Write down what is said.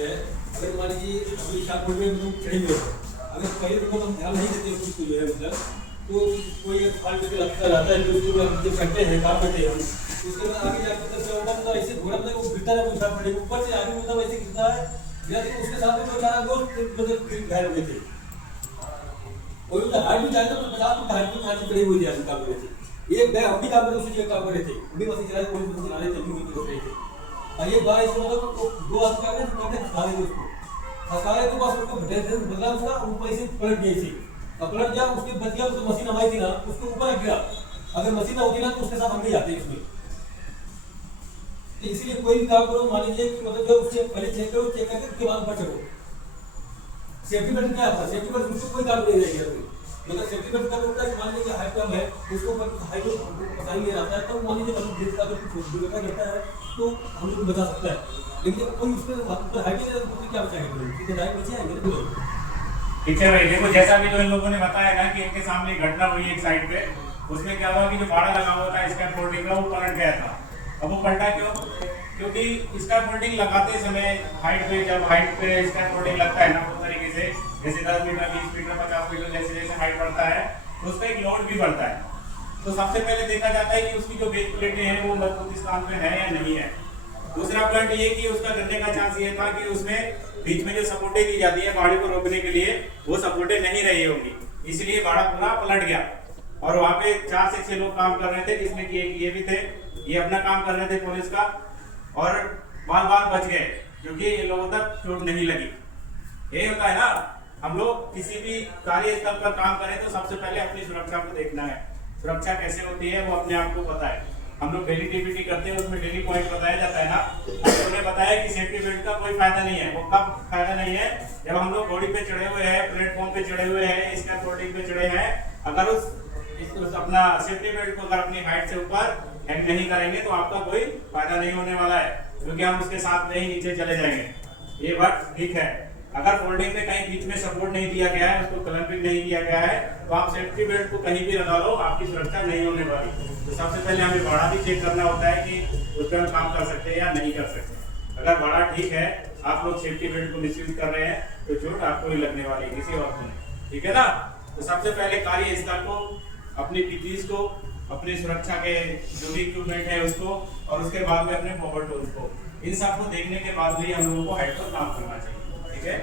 अगर मान लीजिए अभी शार्ट में हम चढ़े हुए हैं, अगर पहले तो हम ध्यान नहीं देते उसको जो है मतलब तो कोई एक फाल्ट के लगता रहता है जो उसको जब करते हैं काम करते हैं उसके बाद आगे जाकर तब क्या होगा मतलब ऐसे घोड़ा में वो गिरता है उठा पड़े ऊपर से आगे मतलब ऐसे गिरता है गिरा तो उसके साथ में तो सारा दोस्त मतलब घायल हो गए थे और उनका हाइट भी जाएगा तो 50 फुट हाइट में खाने चढ़े हुए थे काम कर रहे थे एक बैग हम भी काम कर रहे उसी जगह काम कर रहे थे हम भी मशीन चला रहे पुलिस चला रहे थे क्योंकि कर रहे थे और ये बार इसको मतलब दो हाथ का कहते फंसा रहे थे उसको फंसा रहे तो बस उसको बदला उसका ऊपर से पलट गई थी अब पलट गया उसके बच गया तो मशीन हमारी थी ना उसके ऊपर रख गया अगर मशीन ना होती ना तो उसके साथ हम नहीं जाते इसमें तो इसलिए कोई भी काम करो मान लीजिए कि मतलब जो उससे पहले चेक करो चेक करके उसके बाद ऊपर चढ़ो सेफ्टी बेल्ट क्या है सेफ्टी बेल्ट उसको कोई काम नहीं रहेगा मतलब सेफ्टी बेल्ट का होता है मान लीजिए हाइट कम है उसको ऊपर हाइट पता ही नहीं रहता है तो मान लीजिए मतलब ब्रेक का अगर कुछ दुर्घटना घटता है तो हम लोग बचा सकता है लेकिन जब कोई उसमें हाइट नहीं रहता तो क्या बचाएगा ठीक है डायरेक्ट बचे आएंगे ना ठीक है भाई देखो जैसा भी तो इन लोगों ने बताया ना कि इनके सामने घटना हुई एक साइड पे उसमें क्या हुआ कि जो भाड़ा लगा हुआ था स्कैप फोल्डिंग का वो पलट गया था। अब वो पलटा क्यों? क्योंकि स्कैप फोल्डिंग लगाते समय हाइट पे जब हाइट पे स्कैप फोल्डिंग लगता है ना उस तरीके से जैसे 10 मीटर 20 मीटर 50 मीटर जैसे जैसे हाइट बढ़ता है तो उसका एक लोड भी बढ़ता है। तो सबसे पहले देखा जाता है कि उसकी जो बेस प्लेटें हैं वो मजबूत स्थान पे है या नहीं है। दूसरा पॉइंट ये कि उसका गिरने का चांस ये था कि उसमें बीच में जो सपोर्टें दी जाती है गाड़ी को रोकने के लिए वो सपोर्टें नहीं रही होंगी इसलिए गाड़ा पूरा पलट गया और वहाँ पे 4 से 6 लोग काम कर रहे थे जिसमें कि एक ये भी थे ये अपना काम कर रहे थे पुलिस का और बाल बाल बच गए क्योंकि इन लोगों तक चोट नहीं लगी। यही होता है ना हम लोग किसी भी कार्यस्थल पर काम करें तो सबसे पहले अपनी सुरक्षा को देखना है। सुरक्षा कैसे होती है वो अपने आप को पता है। हम लोग डेली ड्यूटी करते हैं उसमें डेली पॉइंट बताया जाता है ना उन्होंने बताया कि सेफ्टी बेल्ट का कोई फायदा नहीं है। वो कब फायदा नहीं है जब हम लोग घोड़ी पे चढ़े हुए हैं प्लेटफॉर्म पे चढ़े हुए हैं स्कैप फोल्डिंग पे चढ़े हैं अगर उस अपना सेफ्टी बेल्ट को अगर अपनी हाइट से ऊपर हैंग नहीं करेंगे तो आपका कोई फायदा नहीं होने वाला है क्योंकि हम उसके साथ में ही नीचे चले जाएंगे। ये बात ठीक है। अगर फोल्डिंग में कहीं बीच में सपोर्ट नहीं दिया गया है उसको क्लैंपिंग नहीं किया गया है तो आप सेफ्टी बेल्ट को कहीं भी लगा लो आपकी सुरक्षा नहीं होने वाली। तो सबसे पहले हमें भाड़ा भी चेक करना होता है कि उस पर हम काम कर सकते हैं या नहीं कर सकते। अगर भाड़ा ठीक है आप लोग सेफ्टी बेल्ट को मिसयूज कर रहे हैं तो चोट आपको ही लगने वाली किसी और को नहीं। ठीक है ना। तो सबसे पहले कार्यस्थल को अपनी पीपीज को अपनी सुरक्षा के जो भी इक्विपमेंट है उसको और उसके बाद में अपने पावर टूल्स को इन सबको देखने के बाद भी हम लोगों को हाइट पर काम करना चाहिए। ठीक है।